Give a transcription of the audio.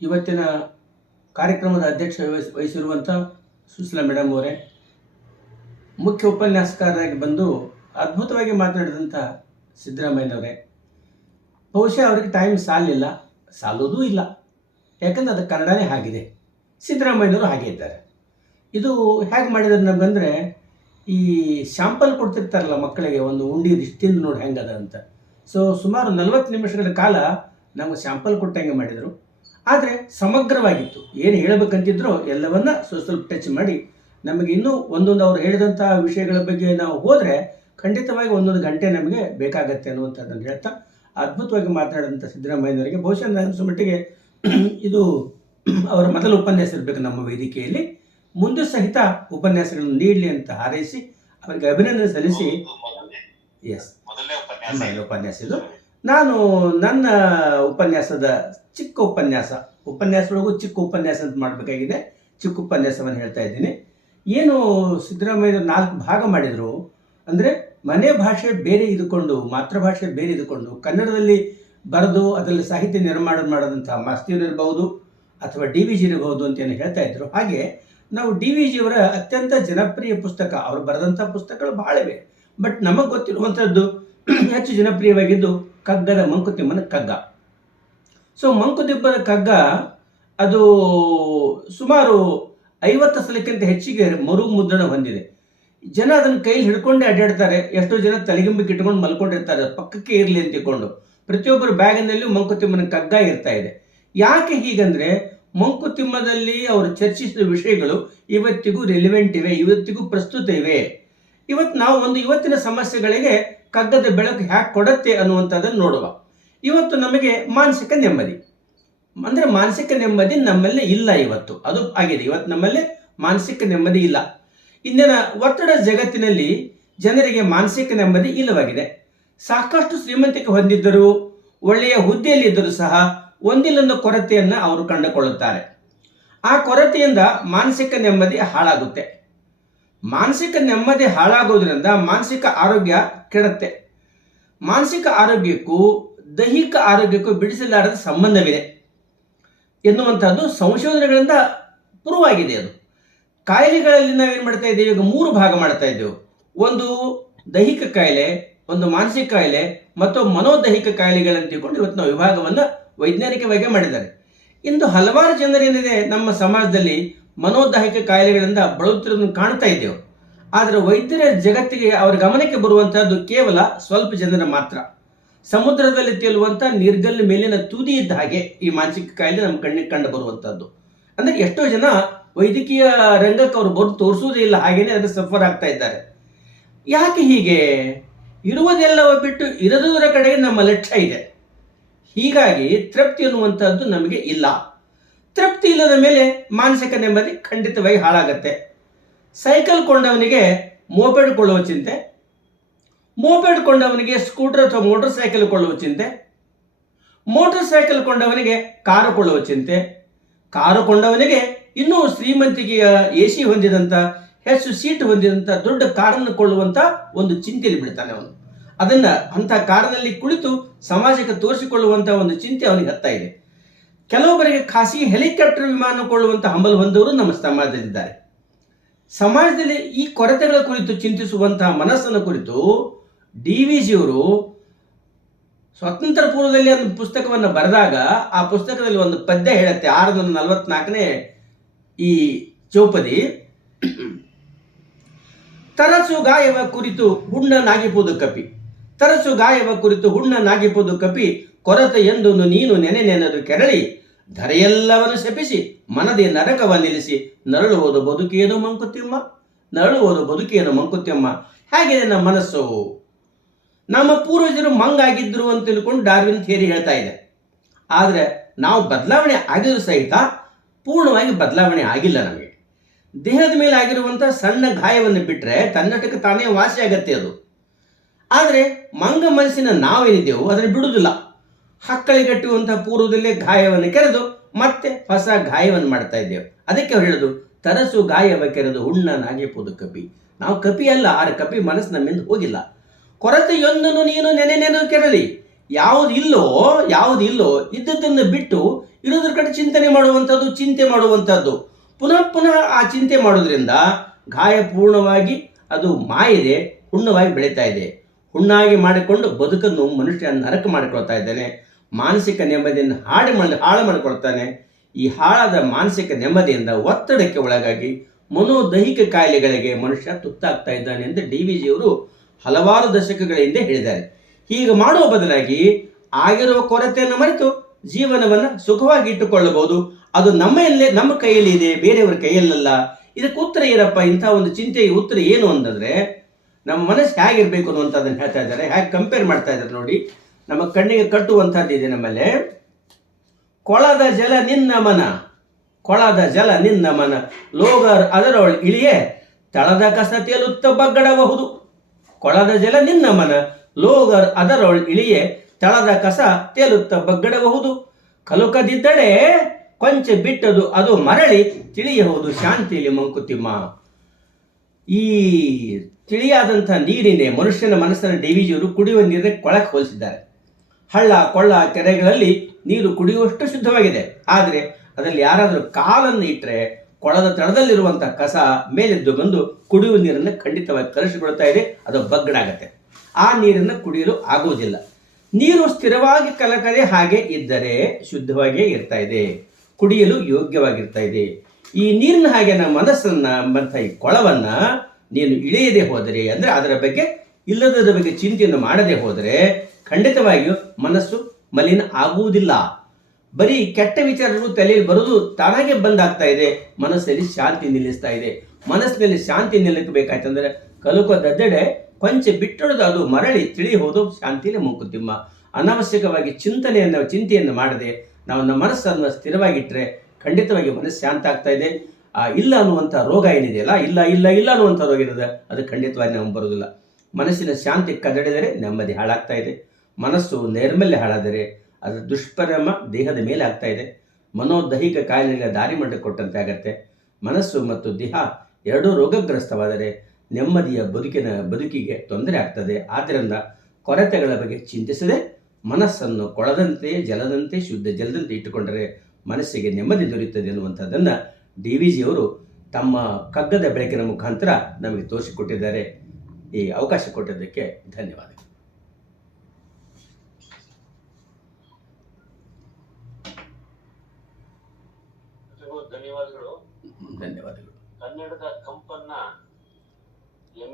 ಇವತ್ತಿನ ಕಾರ್ಯಕ್ರಮದ ಅಧ್ಯಕ್ಷ ವಹಿಸಿ, ವಹಿಸಿರುವಂಥ ಸುಶೀಲಾ ಮೇಡಮ್ ಅವರೇ, ಮುಖ್ಯ ಉಪನ್ಯಾಸಕಾರರಾಗಿ ಬಂದು ಅದ್ಭುತವಾಗಿ ಮಾತನಾಡಿದಂಥ ಸಿದ್ದರಾಮಯ್ಯನವರೇ, ಬಹುಶಃ ಅವರಿಗೆ ಟೈಮ್ ಸಾಲಿಲ್ಲ, ಸಾಲೋದೂ ಇಲ್ಲ. ಯಾಕಂದ್ರೆ ಅದು ಕನ್ನಡನೇ ಆಗಿದೆ. ಸಿದ್ದರಾಮಯ್ಯನವರು ಹಾಗೆ ಇದ್ದಾರೆ. ಇದು ಹೇಗೆ ಮಾಡಿದ್ರೆ ನಮಗಂದರೆ ಈ ಶಾಂಪಲ್ ಕೊಡ್ತಿರ್ತಾರಲ್ಲ ಮಕ್ಕಳಿಗೆ, ಒಂದು ಉಂಡಿ ತಿಂದು ನೋಡಿ ಹೆಂಗದ ಅಂತ. ಸೊ ಸುಮಾರು ನಲವತ್ತು ನಿಮಿಷಗಳ ಕಾಲ ನಮಗೆ ಶಾಂಪಲ್ ಕೊಟ್ಟಂಗೆ ಮಾಡಿದರು. ಆದರೆ ಸಮಗ್ರವಾಗಿತ್ತು. ಏನು ಹೇಳಬೇಕಂತಿದ್ರೋ ಎಲ್ಲವನ್ನ ಸ್ವಲ್ಪ ಸ್ವಲ್ಪ ಟಚ್ ಮಾಡಿ. ನಮಗೆ ಇನ್ನೂ ಒಂದೊಂದು ಅವ್ರು ಹೇಳಿದಂಥ ವಿಷಯಗಳ ಬಗ್ಗೆ ನಾವು ಹೋದರೆ ಖಂಡಿತವಾಗಿ ಒಂದೊಂದು ಗಂಟೆ ನಮಗೆ ಬೇಕಾಗತ್ತೆ ಅನ್ನುವಂಥದ್ದನ್ನು ಹೇಳ್ತಾ ಅದ್ಭುತವಾಗಿ ಮಾತನಾಡಿದಂಥ ಸಿದ್ದರಾಮಯ್ಯನವರಿಗೆ ಬಹುಶಃ ನನ್ನ ಮಟ್ಟಿಗೆ ಇದು ಅವರ ಮೊದಲ ಉಪನ್ಯಾಸ ಇರಬೇಕು ನಮ್ಮ ವೇದಿಕೆಯಲ್ಲಿ. ಮುಂದೆ ಸಹಿತ ಉಪನ್ಯಾಸಗಳನ್ನು ನೀಡಲಿ ಅಂತ ಹಾರೈಸಿ ಅವರಿಗೆ ಅಭಿನಂದನೆ ಸಲ್ಲಿಸಿ. ಎಸ್ ಮೊದಲನೇ ಉಪನ್ಯಾಸ ಇದು. ನಾನು ನನ್ನ ಉಪನ್ಯಾಸದ ಚಿಕ್ಕ ಉಪನ್ಯಾಸ, ಉಪನ್ಯಾಸದೊಳಗೂ ಚಿಕ್ಕ ಉಪನ್ಯಾಸ ಅಂತ ಮಾಡಬೇಕಾಗಿದೆ. ಚಿಕ್ಕ ಉಪನ್ಯಾಸವನ್ನು ಹೇಳ್ತಾ ಇದ್ದೀನಿ. ಏನು ಸಿದ್ದರಾಮಯ್ಯ ನಾಲ್ಕು ಭಾಗ ಮಾಡಿದರು. ಅಂದರೆ ಮನೆ ಭಾಷೆ ಬೇರೆ ಇದುಕೊಂಡು ಮಾತೃಭಾಷೆ ಬೇರೆ ಇದುಕೊಂಡು, ಕನ್ನಡದಲ್ಲಿ ಬರೆದು ಅದರಲ್ಲಿ ಸಾಹಿತ್ಯ ನಿರ್ಮಾಣ ಮಾಡೋದಂಥ ಮಾಸ್ತಿಯವರು ಇರಬಹುದು ಅಥವಾ ಡಿ ವಿ ಜಿ ಇರಬಹುದು ಅಂತ ಏನು ಹೇಳ್ತಾ ಇದ್ರು. ಹಾಗೆ ನಾವು ಡಿ ವಿ ಜಿಯವರ ಅತ್ಯಂತ ಜನಪ್ರಿಯ ಪುಸ್ತಕ, ಅವರು ಬರೆದಂಥ ಪುಸ್ತಕಗಳು ಬಹಳ ಇವೆ. ಬಟ್ ನಮಗೆ ಗೊತ್ತಿರುವಂಥದ್ದು ಹೆಚ್ಚು ಜನಪ್ರಿಯವಾಗಿದ್ದು ಕಗ್ಗದ ಮಂಕುತಿಮ್ಮನ ಕಗ್ಗ. ಸೊ ಮಂಕುತಿಮ್ಮನ ಕಗ್ಗ ಅದು ಸುಮಾರು ಐವತ್ತು ಸಲಕ್ಕಿಂತ ಹೆಚ್ಚಿಗೆ ಮರು ಮುದ್ರಣ ಹೊಂದಿದೆ. ಜನ ಅದನ್ನು ಕೈಲಿ ಹಿಡ್ಕೊಂಡೇ ಅಡ್ಡಾಡ್ತಾರೆ. ಎಷ್ಟೋ ಜನ ತಲೆಗಿಂಬಿಗೆ ಇಟ್ಕೊಂಡು ಮಲ್ಕೊಂಡಿರ್ತಾರೆ. ಪಕ್ಕಕ್ಕೆ ಇರಲಿ ಅಂತ ತಿಳ್ಕೊಂಡು ಪ್ರತಿಯೊಬ್ಬರ ಬ್ಯಾಗಿನಲ್ಲೂ ಮಂಕುತಿಮ್ಮನ ಕಗ್ಗ ಇರ್ತಾ ಇದೆ. ಯಾಕೆ ಹೀಗಂದ್ರೆ ಮಂಕುತಿಮ್ಮದಲ್ಲಿ ಅವರು ಚರ್ಚಿಸಿದ ವಿಷಯಗಳು ಇವತ್ತಿಗೂ ರೆಲಿವೆಂಟ್ ಇವೆ. ಇವತ್ತಿಗೂ ಪ್ರಸ್ತುತ ಇವೆ. ಇವತ್ತು ನಾವು ಒಂದು ಇವತ್ತಿನ ಸಮಸ್ಯೆಗಳಿಗೆ ಕಗ್ಗದ ಬೆಳಕು ಹ್ಯಾಕ್ ಕೊಡತ್ತೆ ಅನ್ನುವಂಥದ್ದನ್ನು ನೋಡುವ. ಇವತ್ತು ನಮಗೆ ಮಾನಸಿಕ ನೆಮ್ಮದಿ. ಅಂದರೆ ಮಾನಸಿಕ ನೆಮ್ಮದಿ ನಮ್ಮಲ್ಲಿ ಇಲ್ಲ ಇವತ್ತು. ಅದು ಆಗಿದೆ. ಇವತ್ತು ನಮ್ಮಲ್ಲಿ ಮಾನಸಿಕ ನೆಮ್ಮದಿ ಇಲ್ಲ. ಇಂದಿನ ಒತ್ತಡ ಜಗತ್ತಿನಲ್ಲಿ ಜನರಿಗೆ ಮಾನಸಿಕ ನೆಮ್ಮದಿ ಇಲ್ಲವಾಗಿದೆ. ಸಾಕಷ್ಟು ಶ್ರೀಮಂತಿಕೆ ಹೊಂದಿದ್ದರೂ, ಒಳ್ಳೆಯ ಹುದ್ದೆಯಲ್ಲಿದ್ದರೂ ಸಹ ಒಂದಿಲ್ಲೊಂದು ಕೊರತೆಯನ್ನು ಅವರು ಕಂಡುಕೊಳ್ಳುತ್ತಾರೆ. ಆ ಕೊರತೆಯಿಂದ ಮಾನಸಿಕ ನೆಮ್ಮದಿ ಹಾಳಾಗುತ್ತೆ. ಮಾನಸಿಕ ನೆಮ್ಮದಿ ಹಾಳಾಗೋದ್ರಿಂದ ಮಾನಸಿಕ ಆರೋಗ್ಯ ಕೆಡುತ್ತೆ. ಮಾನಸಿಕ ಆರೋಗ್ಯಕ್ಕೂ ದೈಹಿಕ ಆರೋಗ್ಯಕ್ಕೂ ಬಿಡಿಸಲಾರದ ಸಂಬಂಧವಿದೆ ಎನ್ನುವಂಥದ್ದು ಸಂಶೋಧನೆಗಳಿಂದ ಪ್ರೂವ್ ಆಗಿದೆ ಅದು. ಕಾಯಿಲೆಗಳಲ್ಲಿ ನಾವೇನು ಮಾಡ್ತಾ ಇದ್ದೇವೆ? ಈಗ ಮೂರು ಭಾಗ ಮಾಡ್ತಾ ಇದ್ದೇವೆ. ಒಂದು ದೈಹಿಕ ಕಾಯಿಲೆ, ಒಂದು ಮಾನಸಿಕ ಕಾಯಿಲೆ, ಮತ್ತು ಮನೋದೈಹಿಕ ಕಾಯಿಲೆಗಳಂತ ತಿಳ್ಕೊಂಡು ಇವತ್ತು ನಾವು ವಿಭಾಗವನ್ನು ವೈಜ್ಞಾನಿಕವಾಗಿ ಮಾಡಿದ್ದಾರೆ. ಇಂದು ಹಲವಾರು ಜನರೇನಿದೆ ನಮ್ಮ ಸಮಾಜದಲ್ಲಿ ಮನೋದೈಹಿಕ ಕಾಯಿಲೆಗಳಿಂದ ಬಳಲುತ್ತಿರುವುದನ್ನು ಕಾಣ್ತಾ ಇದ್ದೇವೆ. ಆದರೆ ವೈದ್ಯರ ಜಗತ್ತಿಗೆ ಅವರ ಗಮನಕ್ಕೆ ಬರುವಂತಹದ್ದು ಕೇವಲ ಸ್ವಲ್ಪ ಜನರ ಮಾತ್ರ. ಸಮುದ್ರದಲ್ಲಿ ತೇಲುವಂಥ ನಿರ್ಗಲ್ ಮೇಲಿನ ತುದಿ ಇದ್ದ ಹಾಗೆ ಈ ಮಾನಸಿಕ ಕಾಯಿಲೆ ನಮ್ಮ ಕಣ್ಣಿಗೆ ಕಂಡು ಬರುವಂಥದ್ದು ಅಂದರೆ ಎಷ್ಟೋ ಜನ ವೈದ್ಯಕೀಯ ರಂಗಕ್ಕೆ ಅವರು ಬರೆದು ತೋರಿಸುವುದೇ ಇಲ್ಲ, ಹಾಗೇನೆ ಅದನ್ನು ಸಫರ್ ಆಗ್ತಾ ಇದ್ದಾರೆ. ಯಾಕೆ ಹೀಗೆ? ಇರುವುದೆಲ್ಲವ ಬಿಟ್ಟು ಇರದುದರ ಕಡೆಗೆ ನಮ್ಮ ಲಕ್ಷ್ಯ ಇದೆ. ಹೀಗಾಗಿ ತೃಪ್ತಿ ಅನ್ನುವಂಥದ್ದು ನಮಗೆ ಇಲ್ಲ. ತೃಪ್ತಿ ಇಲ್ಲದ ಮೇಲೆ ಮಾನಸಿಕ ನೆಮ್ಮದಿ ಖಂಡಿತವಾಗಿ ಹಾಳಾಗತ್ತೆ. ಸೈಕಲ್ ಕೊಂಡವನಿಗೆ ಮೋಪೆಡ್ ಕೊಳ್ಳುವ ಚಿಂತೆ, ಮೋಪೆಡ್ ಕೊಂಡವನಿಗೆ ಸ್ಕೂಟರ್ ಅಥವಾ ಮೋಟರ್ ಸೈಕಲ್ ಕೊಳ್ಳುವ ಚಿಂತೆ, ಮೋಟರ್ ಸೈಕಲ್ ಕೊಂಡವನಿಗೆ ಕಾರು ಕೊಳ್ಳುವ ಚಿಂತೆ, ಕಾರು ಕೊಂಡವನಿಗೆ ಇನ್ನೂ ಶ್ರೀಮಂತಿಕೆಯ ಎ ಸಿ ಹೊಂದಿದಂಥ ಹೆಚ್ಚು ಸೀಟ್ ಹೊಂದಿದಂಥ ದೊಡ್ಡ ಕಾರನ್ನು ಕೊಳ್ಳುವಂಥ ಒಂದು ಚಿಂತೆಯಲ್ಲಿ ಬಿಡ್ತಾನೆ ಅವನು. ಅದನ್ನು ಅಂಥ ಕಾರಿನಲ್ಲಿ ಕುಳಿತು ಸಮಾಜಕ್ಕೆ ತೋರಿಸಿಕೊಳ್ಳುವಂಥ ಒಂದು ಚಿಂತೆ ಅವನಿಗೆ ಹತ್ತಾ ಇದೆ. ಕೆಲವೊಬ್ಬರಿಗೆ ಖಾಸಗಿ ಹೆಲಿಕಾಪ್ಟರ್ ವಿಮಾನ ಕೊಳ್ಳುವಂಥ ಹಂಬಲ ಹೊಂದವರು ನಮ್ಮ ಸಮಾಜದಲ್ಲಿದ್ದಾರೆ. ಸಮಾಜದಲ್ಲಿ ಈ ಕೊರತೆಗಳ ಕುರಿತು ಚಿಂತಿಸುವಂತಹ ಮನಸ್ಸನ್ನು ಕುರಿತು ಡಿ ವಿ ಜಿಯವರು ಸ್ವತಂತ್ರ ಪೂರ್ವದಲ್ಲಿ ಒಂದು ಪುಸ್ತಕವನ್ನು ಬರೆದಾಗ ಆ ಪುಸ್ತಕದಲ್ಲಿ ಒಂದು ಪದ್ಯ ಹೇಳುತ್ತೆ, ಆರುನೂರ ನಲವತ್ನಾಲ್ಕನೇ ಈ ಚೌಪದಿ. ತರಸು ಗಾಯವ ಕುರಿತು ಹುಣ್ಣನಾಗಿಪುದು ಕಪಿ. ತರಸು ಗಾಯವ ಕುರಿತು ಹುಣ್ಣನಾಗಿಪುದು ಕಪಿ, ಕೊರತೆ ಎಂದೊಂದು ನೀನು ನೆನೆ ನೆನೆದು ಕೆರಳಿ. ಧರೆಯೆಲ್ಲವನ್ನು ಶಪಿಸಿ, ಮನದಿ ನರಕವ ನಿಲ್ಲಿಸಿ, ನರಳುವುದು ಬದುಕೇನು ಮಂಕುತಿಮ್ಮ, ನರಳುವುದು ಬದುಕೇನು ಮಂಕುತಿಮ್ಮ. ಹೇಗೆ ನಮ್ಮ ಮನಸ್ಸು? ನಮ್ಮ ಪೂರ್ವಜರು ಮಂಗಾಗಿದ್ದರು ಅಂತ ತಿಳ್ಕೊಂಡು ಡಾರ್ವಿನ್ ಥಿಯರಿ ಹೇಳ್ತಾ ಇದೆ. ಆದರೆ ನಾವು ಬದಲಾವಣೆ ಆಗಿದ್ರು ಸಹಿತ ಪೂರ್ಣವಾಗಿ ಬದಲಾವಣೆ ಆಗಿಲ್ಲ ನಮಗೆ. ದೇಹದ ಮೇಲೆ ಆಗಿರುವಂಥ ಸಣ್ಣ ಗಾಯವನ್ನು ಬಿಟ್ಟರೆ ತನ್ನಷ್ಟಕ್ಕೆ ತಾನೇ ವಾಸಿ ಆಗತ್ತೆ ಅದು. ಆದರೆ ಮಂಗ ಮನಸ್ಸಿನ ನಾವೇನಿದ್ದೇವೋ ಅದನ್ನು ಬಿಡುವುದಿಲ್ಲ. ಹಕ್ಕಳಿಗಟ್ಟುವಂಥ ಪೂರ್ವದಲ್ಲೇ ಗಾಯವನ್ನು ಕೆರೆದು ಮತ್ತೆ ಹೊಸ ಗಾಯವನ್ನು ಮಾಡ್ತಾ ಇದ್ದೇವೆ. ಅದಕ್ಕೆ ಅವ್ರು ಹೇಳೋದು, ತರಸು ಗಾಯವ ಕೆರೆದು ಹುಣ್ಣನಾಗಿಪುದು ಕಪಿ. ನಾವು ಕಪಿ ಅಲ್ಲ ಆರ ಕಪಿ ಮನಸ್ಸು ನಮ್ಮಿಂದ ಹೋಗಿಲ್ಲ. ಕೊರತೆಯೊಂದನ್ನು ನೀನು ನೆನೆ ನೆನೆ ಕೆರಲಿ. ಯಾವುದು ಇಲ್ಲೋ ಯಾವುದು ಇಲ್ಲೋ, ಇದ್ದದ್ದನ್ನು ಬಿಟ್ಟು ಇರೋದ್ರ ಕಡೆ ಚಿಂತನೆ ಮಾಡುವಂಥದ್ದು, ಚಿಂತೆ ಮಾಡುವಂಥದ್ದು. ಪುನಃ ಪುನಃ ಆ ಚಿಂತೆ ಮಾಡೋದ್ರಿಂದ ಗಾಯ ಪೂರ್ಣವಾಗಿ, ಅದು ಮಾಯಿದೆ ಹುಣ್ಣವಾಗಿ ಬೆಳೀತಾ ಇದೆ. ಹುಣ್ಣಾಗಿ ಮಾಡಿಕೊಂಡು ಬದುಕನ್ನು ಮನುಷ್ಯ ನರಕ ಮಾಡಿಕೊಳ್ತಾ ಇದ್ದಾನೆ. ಮಾನಸಿಕ ನೆಮ್ಮದಿಯನ್ನು ಹಾಳು ಮಾಡಿ ಹಾಳು ಮಾಡಿಕೊಳ್ತಾನೆ. ಈ ಹಾಳಾದ ಮಾನಸಿಕ ನೆಮ್ಮದಿಯಿಂದ ಒತ್ತಡಕ್ಕೆ ಒಳಗಾಗಿ ಮನೋದೈಹಿಕ ಕಾಯಿಲೆಗಳಿಗೆ ಮನುಷ್ಯ ತುತ್ತಾಗ್ತಾ ಇದ್ದಾನೆ ಎಂದು ಡಿ ವಿ ಜಿಯವರು ಹಲವಾರು ದಶಕಗಳ ಹಿಂದೆ ಹೇಳಿದ್ದಾರೆ. ಹೀಗೆ ಮಾಡುವ ಬದಲಾಗಿ ಆಗಿರುವ ಕೊರತೆಯನ್ನು ಮರೆತು ಜೀವನವನ್ನು ಸುಖವಾಗಿ ಇಟ್ಟುಕೊಳ್ಳಬಹುದು. ಅದು ನಮ್ಮಲ್ಲೇ ನಮ್ಮ ಕೈಯಲ್ಲಿ ಇದೆ ಬೇರೆಯವರ ಕೈಯಲ್ಲಲ್ಲ. ಇದಕ್ಕೆ ಉತ್ತರ ಏನಪ್ಪ? ಇಂಥ ಒಂದು ಚಿಂತೆಯ ಉತ್ತರ ಏನು ಅಂತಂದ್ರೆ ನಮ್ಮ ಮನಸ್ಸು ಹೇಗಿರ್ಬೇಕು ಅನ್ನುವಂಥದ್ದನ್ನು ಹೇಳ್ತಾ ಇದ್ದಾರೆ. ಹೇಗೆ ಕಂಪೇರ್ ಮಾಡ್ತಾ ಇದ್ದಾರೆ ನೋಡಿ. ನಮ್ಮ ಕಣ್ಣಿಗೆ ಕಟ್ಟುವಂಥದ್ದಿದೆ ನಮ್ಮಲ್ಲಿ. ಕೊಳದ ಜಲ ನಿನ್ನ ಮನ. ಕೊಳದ ಜಲ ನಿನ್ನ ಮನ. ಲೋಗರ್ ಅದರೊಳ ಇಳಿಯೇ ತಳದ ಕಸ ತೇಲುತ್ತ ಬಗ್ಗಡಬಹುದು. ಕೊಳದ ಜಲ ನಿನ್ನ ಮನ. ಲೋಗರ್ ಅದರೊಳ ಇಳಿಯೇ ತಳದ ಕಸ ತೇಲುತ್ತ ಬಗ್ಗಡಬಹುದು. ಕಲುಕದಿದ್ದಡೆ ಕೊಂಚ ಬಿಟ್ಟದು ಅದು ಮರಳಿ ತಿಳಿಯಬಹುದು. ಶಾಂತಿಯಲ್ಲಿ ಮಂಕುತಿಮ್ಮ. ಈ ತಿಳಿಯಾದಂಥ ನೀರಿನೇ ಮನುಷ್ಯನ ಮನಸ್ಸನ್ನು ಡಿವಿಜಿಯವರು ಕುಡಿಯುವ ನೀರಿನ ಕೊಳಕ್ಕೆ ಹೋಲಿಸಿದ್ದಾರೆ. ಹಳ್ಳ, ಕೊಳ್ಳ, ಕೆರೆಗಳಲ್ಲಿ ನೀರು ಕುಡಿಯುವಷ್ಟು ಶುದ್ಧವಾಗಿದೆ. ಆದರೆ ಅದರಲ್ಲಿ ಯಾರಾದರೂ ಕಾಲನ್ನು ಇಟ್ಟರೆ ಕೊಳದ ತಳದಲ್ಲಿರುವಂಥ ಕಸ ಮೇಲೆದ್ದು ಬಂದು ಕುಡಿಯುವ ನೀರನ್ನು ಖಂಡಿತವಾಗಿ ಕಲಿಸಿಕೊಳ್ತಾ ಇದೆ, ಅದು ಬಗ್ಗಡಾಗತ್ತೆ. ಆ ನೀರನ್ನು ಕುಡಿಯಲು ಆಗುವುದಿಲ್ಲ. ನೀರು ಸ್ಥಿರವಾಗಿ ಕಲಕದೆ ಹಾಗೆ ಇದ್ದರೆ ಶುದ್ಧವಾಗಿಯೇ ಇರ್ತಾ ಇದೆ. ಕುಡಿಯಲು ಯೋಗ್ಯವಾಗಿರ್ತಾ ಇದೆ. ಈ ನೀರಿನ ಹಾಗೆ ನಮ್ಮ ಮನಸ್ಸನ್ನ ಬಂಥ ಈ ಕೊಳವನ್ನ ನೀನು ಇಳಿಯದೆ ಹೋದರೆ, ಅಂದರೆ ಅದರ ಬಗ್ಗೆ ಇಲ್ಲದ ಬಗ್ಗೆ ಚಿಂತೆಯನ್ನು ಮಾಡದೆ ಹೋದರೆ, ಖಂಡಿತವಾಗಿಯೂ ಮನಸ್ಸು ಮಲಿನ ಆಗುವುದಿಲ್ಲ. ಬರೀ ಕೆಟ್ಟ ವಿಚಾರಗಳು ತಲೆಯಲ್ಲಿ ಬರೋದು ತಾನಾಗೆ ಬಂದಾಗ್ತಾ ಇದೆ. ಮನಸ್ಸಲ್ಲಿ ಶಾಂತಿ ನಿಲ್ಲಿಸ್ತಾ ಇದೆ. ಮನಸ್ಸಿನಲ್ಲಿ ಶಾಂತಿ ನಿಲ್ಲಬೇಕಾಯ್ತಂದ್ರೆ ಕಲುಕದ್ದೆಡೆ ಕೊಂಚ ಬಿಟ್ಟೊಡೆದು ಅದು ಮರಳಿ ತಿಳಿ ಹೋದು ಶಾಂತಿಯಲ್ಲಿ ಮುಕ್ಕುತ್ತಿಮ್ಮ ಅನಾವಶ್ಯಕವಾಗಿ ಚಿಂತನೆಯನ್ನು ಚಿಂತೆಯನ್ನು ಮಾಡದೆ ನಾವು ನಮ್ಮ ಮನಸ್ಸನ್ನು ಸ್ಥಿರವಾಗಿಟ್ಟರೆ ಖಂಡಿತವಾಗಿ ಮನಸ್ಸು ಶಾಂತ ಆಗ್ತಾ ಇದೆ. ಆ, ಇಲ್ಲ ಅನ್ನುವಂಥ ರೋಗ ಏನಿದೆಯಲ್ಲ, ಇಲ್ಲ ಇಲ್ಲ ಇಲ್ಲ ಅನ್ನುವಂಥ ರೋಗ ಇರೋದು, ಅದು ಖಂಡಿತವಾಗಿ ನಮಗೆ ಬರೋದಿಲ್ಲ ಮನಸ್ಸಿನ ಶಾಂತಿ ಕದಡಿದರೆ ನೆಮ್ಮದಿ ಹಾಳಾಗ್ತಾ ಇದೆ. ಮನಸ್ಸು ನೈರ್ಮಲ್ಯ ಹಾಳಾದರೆ ಅದರ ದುಷ್ಪರಿಣಾಮ ದೇಹದ ಮೇಲೆ ಆಗ್ತಾ ಇದೆ. ಮನೋದೈಹಿಕ ಕಾಯಿಲೆಗಳ ದಾರಿ ಮಾಡಿಕೊಟ್ಟಂತೆ ಕೊಟ್ಟಂತೆ ಆಗತ್ತೆ. ಮನಸ್ಸು ಮತ್ತು ದೇಹ ಎರಡೂ ರೋಗಗ್ರಸ್ತವಾದರೆ ನೆಮ್ಮದಿಯ ಬದುಕಿನ, ಬದುಕಿಗೆ ತೊಂದರೆ ಆಗ್ತದೆ. ಆದ್ದರಿಂದ ಕೊರತೆಗಳ ಬಗ್ಗೆ ಚಿಂತಿಸದೆ ಮನಸ್ಸನ್ನು ಕೊಳದಂತೆ ಜಲದಂತೆ, ಶುದ್ಧ ಜಲದಂತೆ ಇಟ್ಟುಕೊಂಡರೆ ಮನಸ್ಸಿಗೆ ನೆಮ್ಮದಿ ದೊರೆಯುತ್ತದೆ ಎನ್ನುವಂಥದ್ದನ್ನು ಡಿ ವಿ ಜಿಯವರು ತಮ್ಮ ಕಗ್ಗದ ಬೆಳಕಿನ ಮುಖಾಂತರ ನಮಗೆ ತೋರಿಸಿಕೊಟ್ಟಿದ್ದಾರೆ. ಈ ಅವಕಾಶ ಕೊಟ್ಟಿದ್ದಕ್ಕೆ ಧನ್ಯವಾದ ಎಲ್ರಿಗೂ ಧನ್ಯವಾದಗಳು. ಧನ್ಯವಾದಗಳು. ಕನ್ನಡದ ಕಂಪನ್ನ